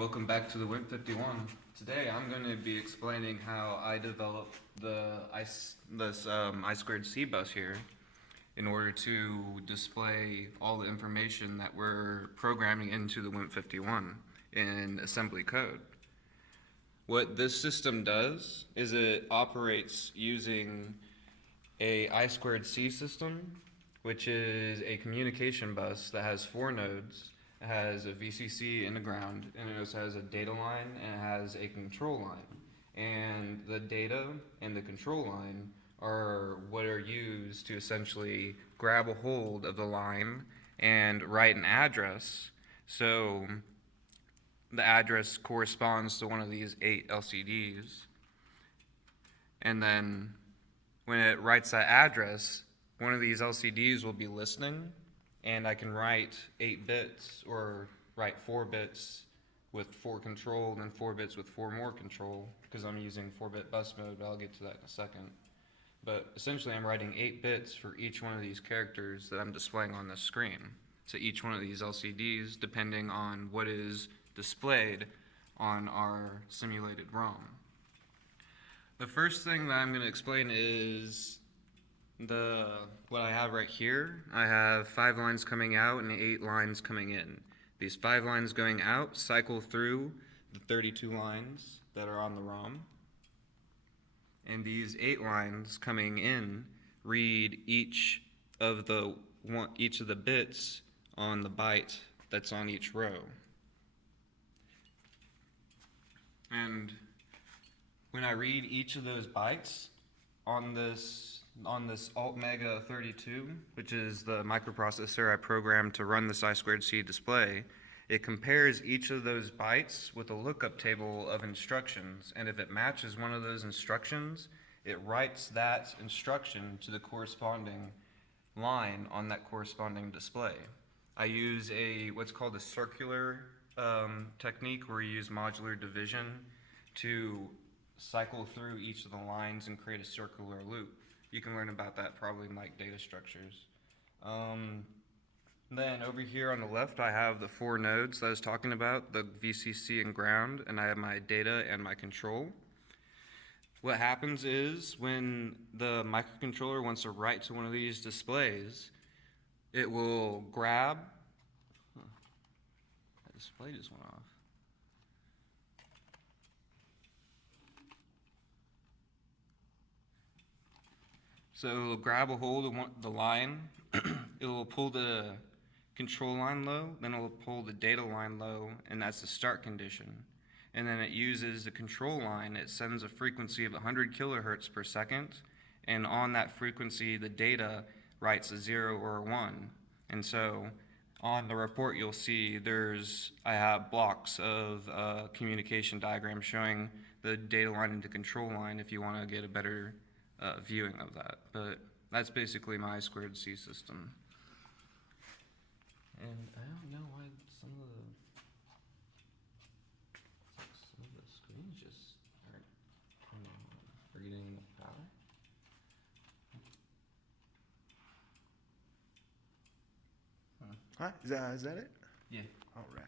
welcome back to the WIMP51. Today I'm going to be explaining how I developed this I2C bus here in order to display all the information that we're programming into the WIMP51 in assembly code. What this system does is it operates using a I2C system, which is a communication bus that has 4 nodes. It has a VCC in the ground, and it also has a data line, and it has a control line. And the data and the control line are what are used to essentially grab a hold of the line and write an address. So the address corresponds to one of these 8 LCDs. And then when it writes that address, one of these LCDs will be listening, and I can write 8 bits or write 4 bits with 4 control and 4 bits with 4 more control because I'm using 4-bit bus mode, but I'll get to that in a second. But essentially I'm writing 8 bits for each one of these characters that I'm displaying on the screen. So each one of these LCDs depending on what is displayed on our simulated ROM. The first thing that I'm going to explain is what I have right here. I have 5 lines coming out and 8 lines coming in. These 5 lines going out cycle through the 32 lines that are on the ROM. And these 8 lines coming in read each of the bits on the byte that's on each row. And when I read each of those bytes on this Alt MEGA-32, which is the microprocessor I programmed to run this I2C display, it compares each of those bytes with a lookup table of instructions, and if it matches one of those instructions, it writes that instruction to the corresponding line on that corresponding display. I use what's called a circular technique, where you use modular division to cycle through each of the lines and create a circular loop. You can learn about that probably in like data structures. Then over here on the left I have the 4 nodes that I was talking about, the VCC and ground, and I have my data and my control. What happens is when the microcontroller wants to write to one of these displays, it will grab, that display just went off. So it'll grab a hold of the line, it will pull the control line low, then it will pull the data line low, and that's the start condition. And then it uses the control line, it sends a frequency of 100 kilohertz per second, and on that frequency the data writes a 0 or a 1. And so on the report you'll see I have blocks of communication diagram showing the data line and the control line if you want to get a better viewing of that, but that's basically my I2C system. And I don't know why some of the screens just aren't getting enough power. Huh? Is that it? Yeah. All right.